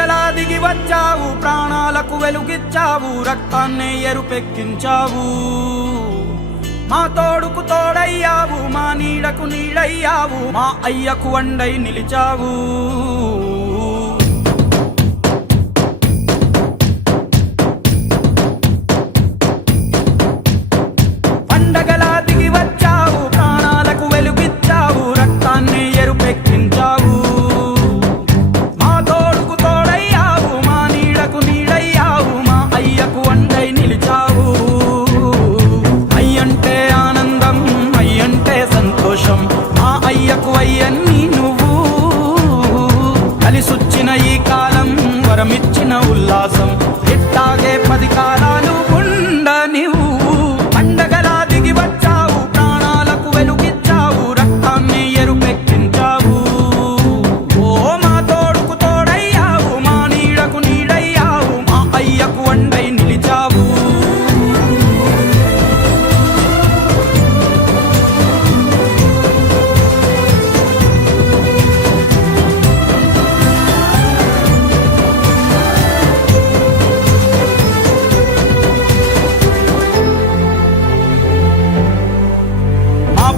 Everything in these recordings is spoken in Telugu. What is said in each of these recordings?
పండగలా దిగి వచ్చావు, ప్రాణాలకు వెలుగిచ్చావు, రక్తాన్నే ఎరుపెక్కించావు. మా తోడుకు తోడయ్యావు, మా నీడకు నీడయ్యావు, మా అయ్యకు అండై నిలిచావు. పండగలా దిగి వచ్చావు, ప్రాణాలకు వెలుగిచ్చావు, రక్తాన్నే ఎరుపెక్కించావు. మా తోడుకు తోడయ్యావు, మా నీడకు నీడయ్యావు, మా అయ్యకు అండై నిలిచావు. అయ్యంటే ఆనందం, అయ్యంటే సంతోషం, మా అయ్యకు అయ్యన్ని నువ్వు. కలిసొచ్చిన ఈ కాలం వరమిచ్చిన ఉల్లాసం, ఇట్టాగే 10 కాలాలు ఉండనివ్వు. పండగలా దిగి వచ్చావు, ప్రాణాలకు వెలుగిచ్చావు, రక్తాన్ని ఎరుపెక్కించావు. ఓ మా తోడుకు తోడయ్యావు, మా నీడకు నీడయ్యావు, మా అయ్యకు అండై నిలిచావు.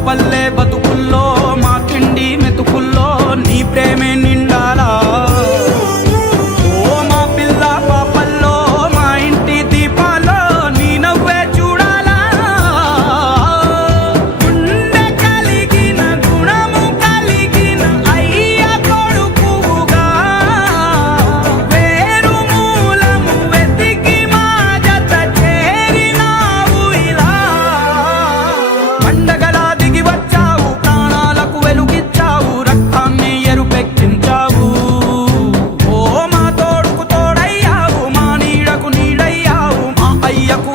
పల్లె బతుకుల్లో, మా తిండి మెతుకుల్లో నీ ప్రేమే నిండాలా. ఓ మా పిల్ల పాపల్లో, మా ఇంటి దీపాల్లో నీ నవ్వే చూడాలా. గుండె కలిగిన గుణము కలిగిన అయ్య కొడుకుగా, వేరు మూలము వెతికి మా జత చేరినావు ఇలా. పండగలా దిగి వచ్చావు, ప్రాణాలకు వెలుగిచ్చావు, రక్తాన్ని ఎరుపెక్కించావు. ఓ మా తోడుకు తోడయ్యావు, మా నీడకు నీడయ్యావు, మా అయ్యకు